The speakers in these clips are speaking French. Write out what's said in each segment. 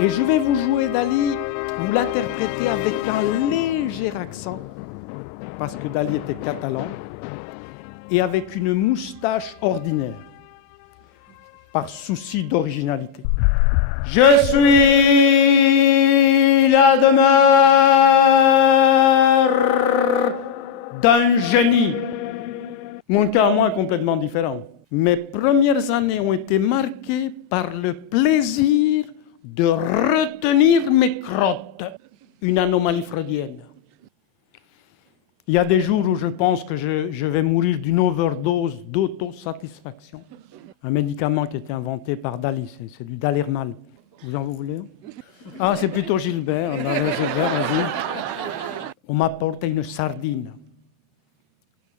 Et je vais vous jouer Dali, vous l'interprétez avec un léger accent, parce que Dali était catalan, et avec une moustache ordinaire, par souci d'originalité. Je suis la demeure d'un génie. Mon cas, moi, est complètement différent. Mes premières années ont été marquées par le plaisir de retenir mes crottes, une anomalie freudienne. Il y a des jours où je pense que je vais mourir d'une overdose d'autosatisfaction. Un médicament qui a été inventé par Dali, c'est du Dalermal. Vous en voulez? Ah, c'est plutôt Gilbert. Gilbert, vas-y. On m'a apporté une sardine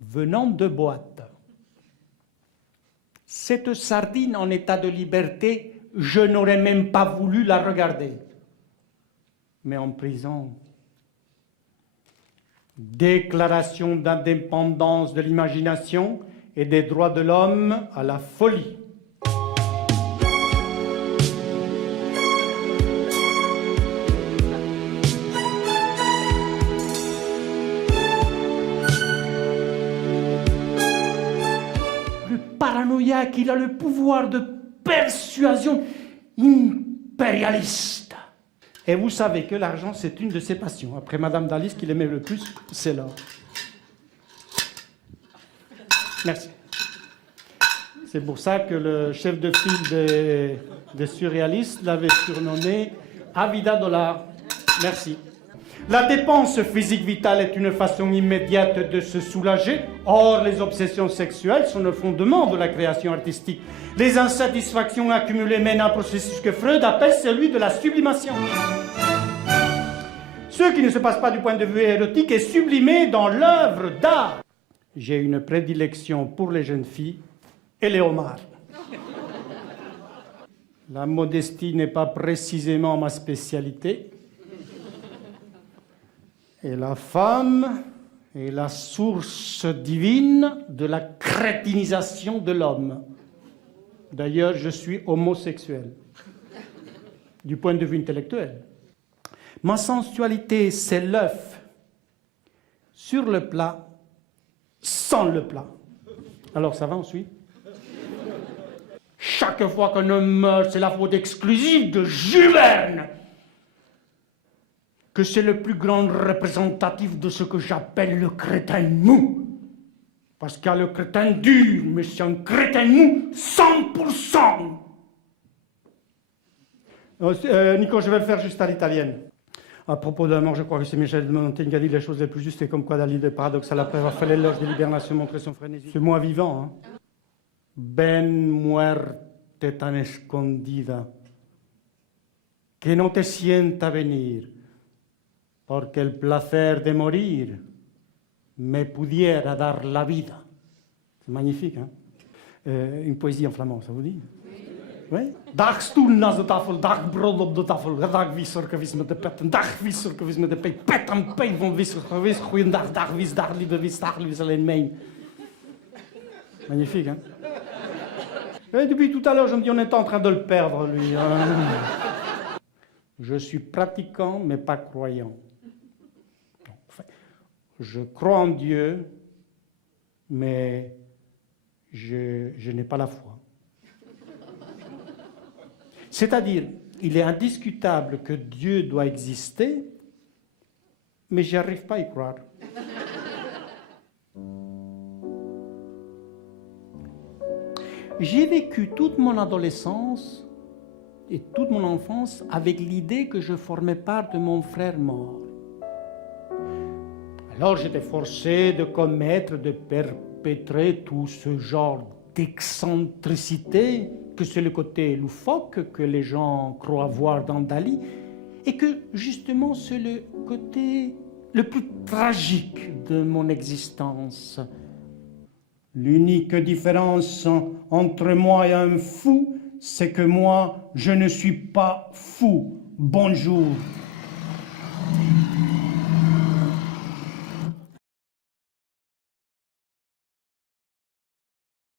venant de boîte. Cette sardine en état de liberté, je n'aurais même pas voulu la regarder. Mais en prison, déclaration d'indépendance de l'imagination et des droits de l'homme à la folie. Le paranoïaque, il a le pouvoir de persuasion impérialiste. Et vous savez que l'argent, c'est une de ses passions. Après Madame Dali, ce qu'il aimait le plus, c'est l'or. Merci. C'est pour ça que le chef de file des surréalistes l'avait surnommé Avida Dollar. Merci. La dépense physique vitale est une façon immédiate de se soulager. Or, les obsessions sexuelles sont le fondement de la création artistique. Les insatisfactions accumulées mènent à un processus que Freud appelle celui de la sublimation. Ce qui ne se passe pas du point de vue érotique est sublimé dans l'œuvre d'art. J'ai une prédilection pour les jeunes filles et les homards. La modestie n'est pas précisément ma spécialité. Et la femme est la source divine de la crétinisation de l'homme. D'ailleurs, je suis homosexuel, du point de vue intellectuel. Ma sensualité, c'est l'œuf sur le plat, sans le plat. Alors, ça va ensuite? Chaque fois qu'un homme meurt, c'est la faute exclusive de Jules Verne, que c'est le plus grand représentatif de ce que j'appelle le crétin mou. Parce qu'il y a le crétin dur, mais c'est un crétin mou 100%. Nico, je vais le faire juste à l'italienne. À propos de la mort, je crois que c'est Michel de Montaigne qui a dit les choses les plus justes, et comme quoi Dali, le paradoxal, après avoir fait l'éloge de l'hibernation, montrer son frénésie. C'est moi vivant, hein. Ben muerte tan escondida, que no te sienta venir, porque el placer de morir me pudiera dar la vida. C'est magnifique, hein? Une poésie en flamand, ça vous dit? Oui. Dag stoel naast de tafel, dag brood op de tafel, dag wisser gewiss met de pet, dag wisser gewiss met de pet, pet en pijn van wisser gewiss, goeiedag, dag wis, dag lieve wis, dag lieve alleen mijn. Magnifique, hein? Et depuis tout à l'heure, je me dis, on est en train de le perdre, lui. Je suis pratiquant, mais pas croyant. Enfin, je crois en Dieu, mais je n'ai pas la foi. C'est-à-dire, il est indiscutable que Dieu doit exister, mais je n'arrive pas à y croire. J'ai vécu toute mon adolescence et toute mon enfance avec l'idée que je formais part de mon frère mort. Alors j'étais forcé de commettre, de perpétrer tout ce genre d'excentricité, que c'est le côté loufoque que les gens croient voir dans Dali, et que justement c'est le côté le plus tragique de mon existence. L'unique différence entre moi et un fou, c'est que moi, je ne suis pas fou. Bonjour.